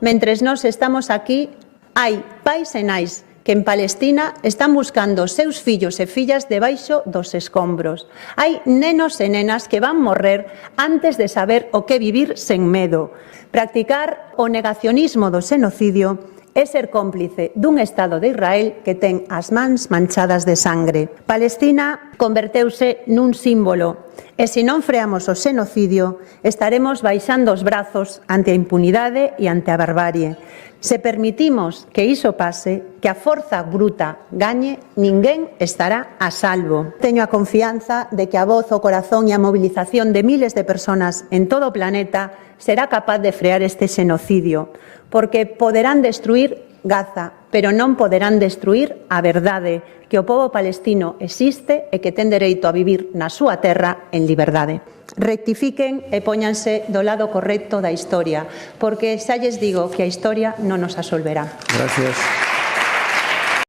Mentres nós estamos aquí, hai pais e nais que en Palestina están buscando os seus fillos e fillas debaixo dos escombros. Hai nenos e nenas que van morrer antes de saber o que vivir sen medo. Practicar o negacionismo do xenocidio é ser cómplice dun Estado de Israel que ten as mans manchadas de sangre. Palestina converteuse nun símbolo e se non freamos o xenocidio estaremos baixando os brazos ante a impunidade e ante a barbarie. Se permitimos que iso pase, que a forza bruta gañe, ninguén estará a salvo. Teño a confianza de que a voz, o corazón e a mobilización de miles de persoas en todo o planeta será capaz de frear este xenocidio, porque poderán destruir Gaza, pero non poderán destruir a verdade, que o pobo palestino existe e que ten dereito a vivir na súa terra en liberdade. Rectifiquen e póñanse do lado correcto da historia, porque xa lles digo que a historia non nos absolverá. Gracias.